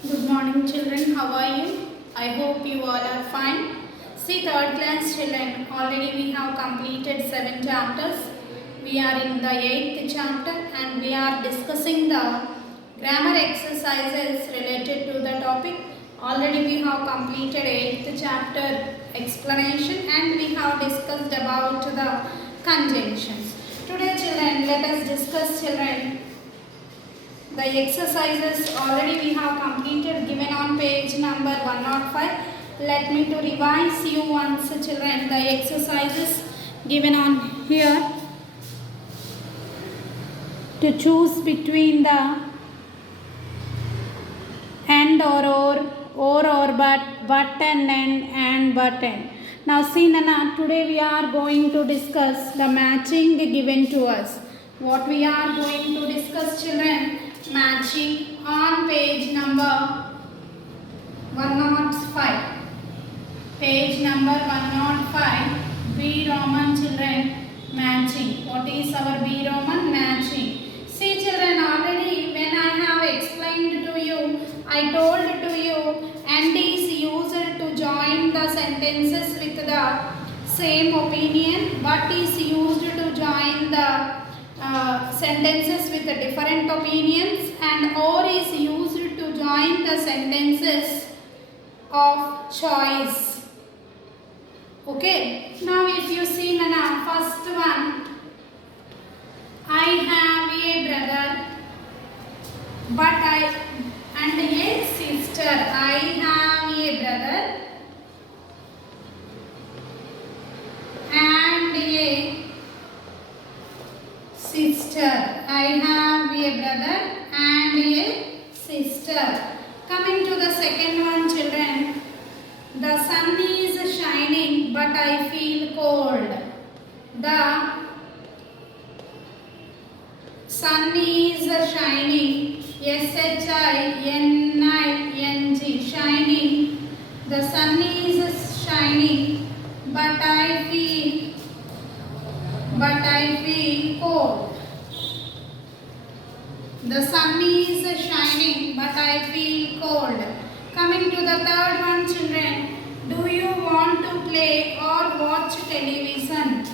Good morning, children. How are you? I hope you all are fine. See, third class children, already we have completed 7 chapters. We are in the 8th chapter and we are discussing the grammar exercises related to the topic. Already we have completed 8th chapter explanation and we have discussed about the conjunctions. Today, children, let us discuss, children, the exercises already we have completed given on page number 105. Let me to revise you once, children, the exercises given on here. To choose between the and or but and but and. Now see Nana, today we are going to discuss the matching given to us. What we are going to discuss, children? Matching on page number 105. Page number 105. B Roman, children, matching. What is our B Roman? Matching. See, children, already when I have explained to you, I told to you and is used to join the sentences with the same opinion, but is used to join the sentences with different opinions, and or is used to join the sentences of choice. Okay, now if you see Nana, first one, I have a brother and a sister. I have a brother and a sister. I have a brother and a sister. Coming to the second one, children. The sun is shining but I feel cold. The sun is shining. S-H-I-N-I-N-G. Shining. The sun is shining but I feel cold. The sun is shining but I feel cold. Coming to the third one, children. Do you want to play or watch television?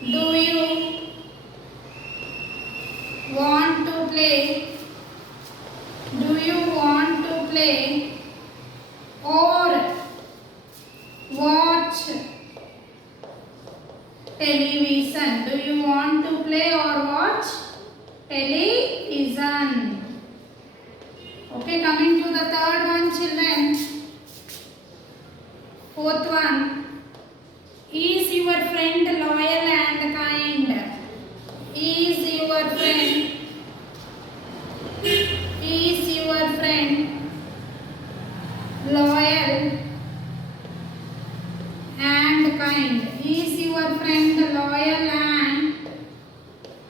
Do you want to play? Do you want to play or watch television? Do you want to play or watch television? Okay, coming to the third one, children. Fourth one. Is your friend loyal and kind? Is your friend loyal and kind? Is your friend loyal and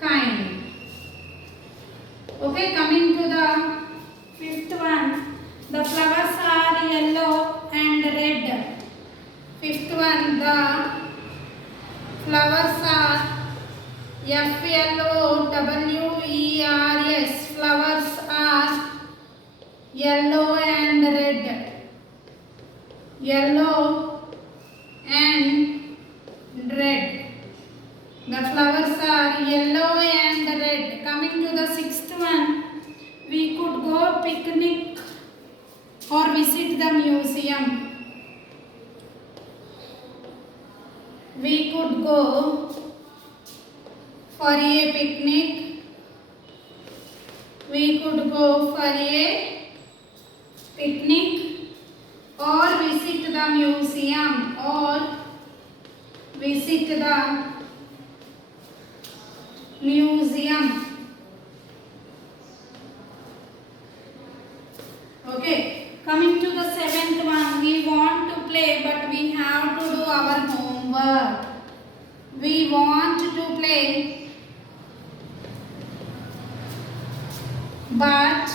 kind? Okay, coming to the fifth one. The flowers are yellow and red. Fifth one. The flowers are Flowers. Flowers are yellow and red. Yellow and red. The flowers are yellow and red. Coming to the sixth one. We could go picnic or visit the museum. We could go for a picnic. We could go for a picnic or visit the museum or visit the museum. Okay, coming to the seventh one. We want to play but we have to do our homework. We want to play but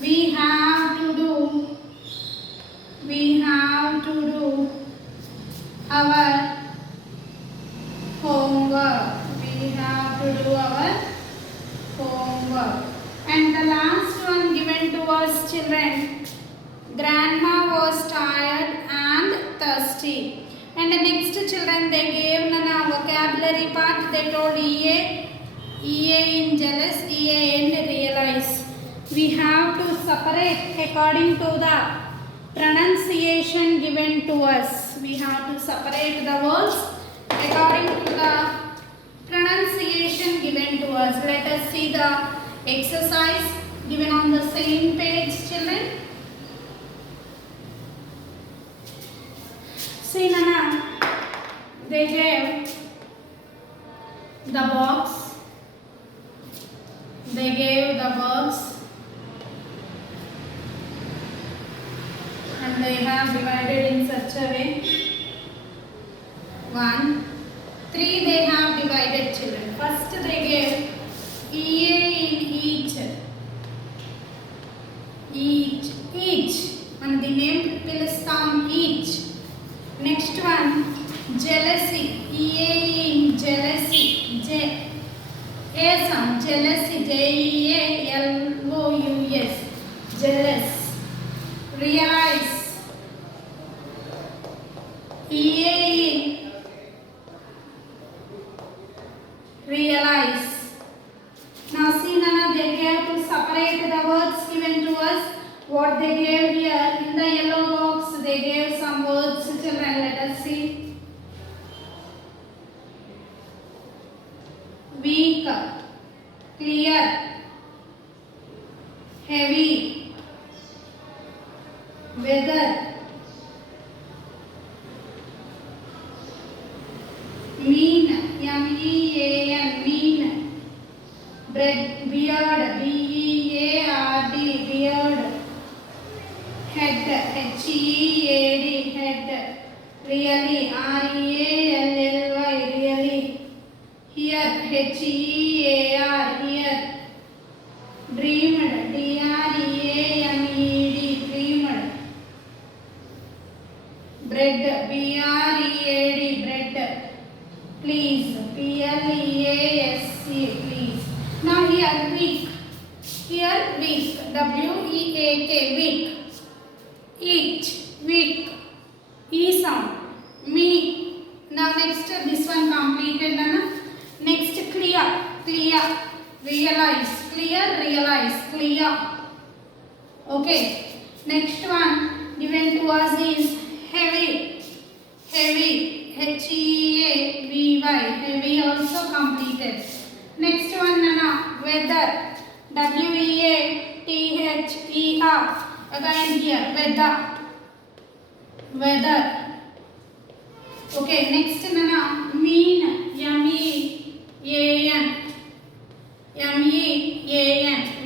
we have to do our homework. We have to do our homework. verb. And the last one given to us, children. Grandma was tired and thirsty. And the next, children, they gave Nana vocabulary part. They told EA in jealous, EA in realize. We have to separate according to the pronunciation given to us. We have to separate the words according to the pronunciation given to us. Let us see the exercise given on the same page, children. See, Nana, they gave the box, they gave the verbs, and they have divided in such a way. 1, 3 they have divided, children. First they gave EA in each. And the name Pilistam each. Next one, jealousy, EA in jealousy, A sound, jealousy, JEALOUS, jealous. Realize, EA in realize. Now see, Nana, they gave to separate the words given to us. What they gave here in the yellow box, they gave some words, children. Let us see. Weak, clear, heavy, weather, mean, MEAN, mean, beard, BEARD, beard, head, HEAD, head, really, REALLY, really, here, HEAR, here, dreamed, DREAMED, dreamed, bread, BREAD, bread, please, PLEASE, please. Now here week, WEAK, week. Each, week, E sound, me. Now next this one completed, Nana. Next clear, realize, clear. Okay. Next one given to us is heavy, HEAVY, heavy also completed. Next one, Nana, weather, WEATHER. Again here, weather. Okay, next, Nana, mean, MEAN,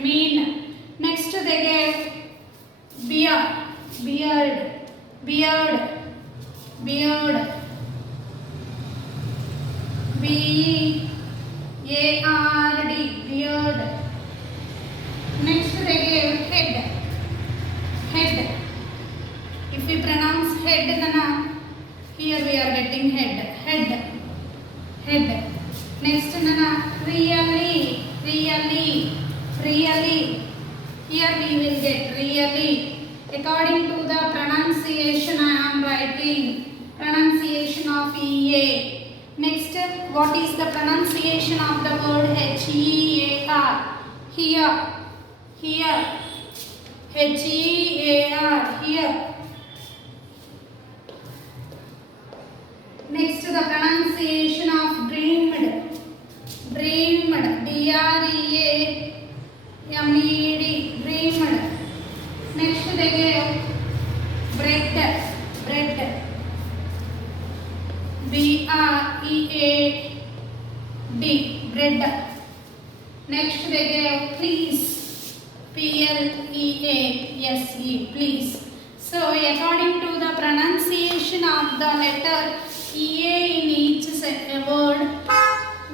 mean. Next they gave beard, BEARD, beard. Next they gave head. If we pronounce head, Nana, here we are getting head. Next, Nana, really. Here we will get really. According to the pronunciation, I am writing pronunciation of EA. Next, what is the pronunciation of the word HEAR? Here. HEAR, here. Next, the pronunciation of dreamed, DREAMED, dreamed. Next, they gave bread, BREAD, bread. Next, they gave please, PLEASE, please. So, according to the pronunciation of the letter EA in each word,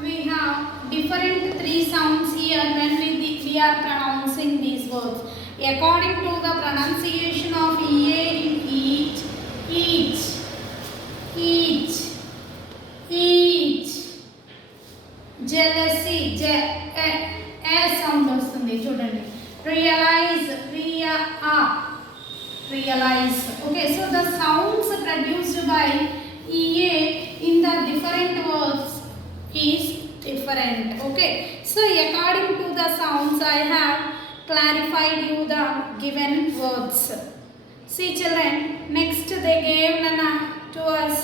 we have different 3 sounds here when we are pronouncing these words. According to the pronunciation of EA in each, jealousy, A sound వస్తుంది చూడండి. Realize, realize. Okay, so the sounds produced by EA in the different words is different. Okay, so according to the sounds I have clarified you the given words. See children, next they gave to us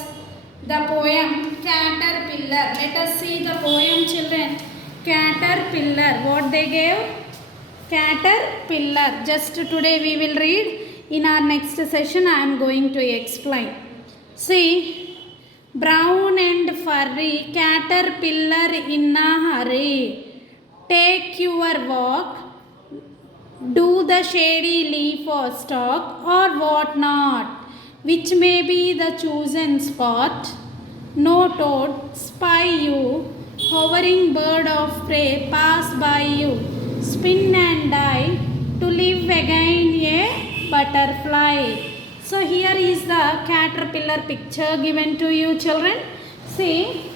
the poem Caterpillar. Let us see the poem children. Caterpillar. What they gave? Caterpillar. Just today we will read. In our next session I am going to explain. See, brown and furry caterpillar in a hurry, take your walk, do the shady leaf or stalk or what not, which may be the chosen spot. No toad spy you, hovering bird of prey pass by you, spin and die to live again a butterfly. So here is the caterpillar picture given to you children. See,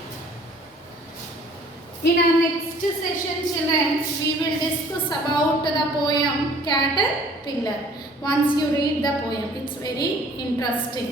in our next session children we will discuss about the poem Caterpillar. Once you read the poem, it's very interesting.